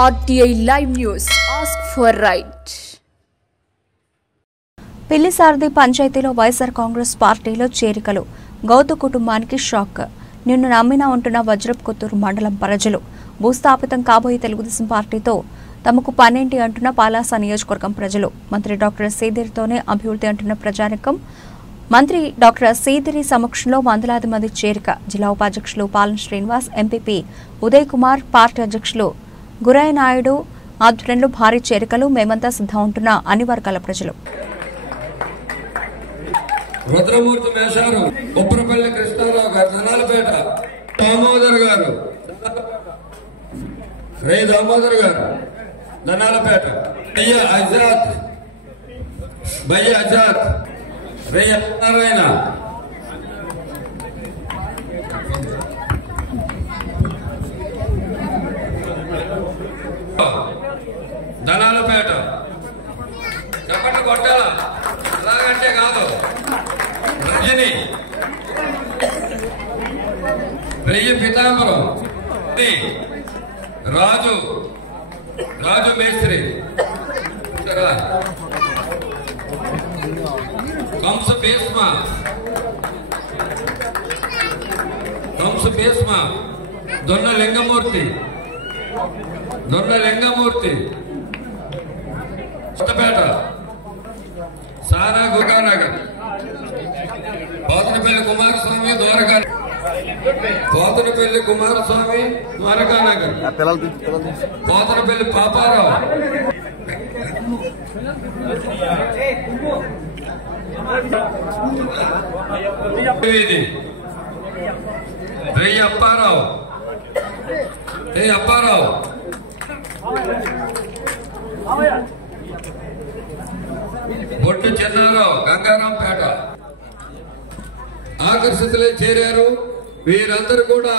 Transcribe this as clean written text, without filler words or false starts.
RTI Live News. Ask for right. పిల్లిసారథి పంచాయతీలో వైఎస్ఆర్ కాంగ్రెస్ పార్టీలో చేరికలు. గౌతు కుటుంబానికి షాక్. నిన్ను నమ్మినా ఉంటున్న వజ్రపు కొత్తూరు మండలం ప్రజలు. భూస్థాపితం కాబోయే తెలుగుదేశం పార్టీతో తమకు పనేంటి అంటున్న పాలాస నియోజకవర్గం ప్రజలు. మంత్రి డాక్టర్ సీదిరితోనే అభివృద్ధి అంటున్న ప్రజానికం. మంత్రి డాక్టర్ సీదిరి సమక్షంలో వందలాది మంది చేరిక. జిల్లా ఉపాధ్యక్షులు పాలన శ్రీనివాస్, ఎంపీపీ ఉదయ్ కుమార్, పార్టీ అధ్యక్షులు గురయ్య నాయుడు ఆధ్వర్యంలో భారీ చేరికలు. మేమంతా సిద్ధం ఉంటున్న అన్ని వర్గాల ప్రజలు. రుద్రమూర్తి మేషారు, ఉప్పరపల్లి కృష్ణారావు గారు, ధనాలపేట దామోదర్ గారు, రే దామోదర్ గారు, ధనాలపేట భయ్య ఆజాద్, రే నారాయణ, ధనాలపేట. చెప్పండి కొట్టాల, అలాగంటే కాదు. రజని, రెయ్యి పితాంబరం, రాజు మేస్త్రి, కంస భీష్మ, దొన్న లింగమూర్తి, కొత్తపేట, సారా గుగానగర్, పోతనపల్లి కుమారస్వామి ద్వారకానగర్, పోతనపల్లి పాపారావు, అప్పారావు, బొట్టు చెన్నారావు, గంగారాంపేట. ఆకర్షితులై చేరారు. వీరందరూ కూడా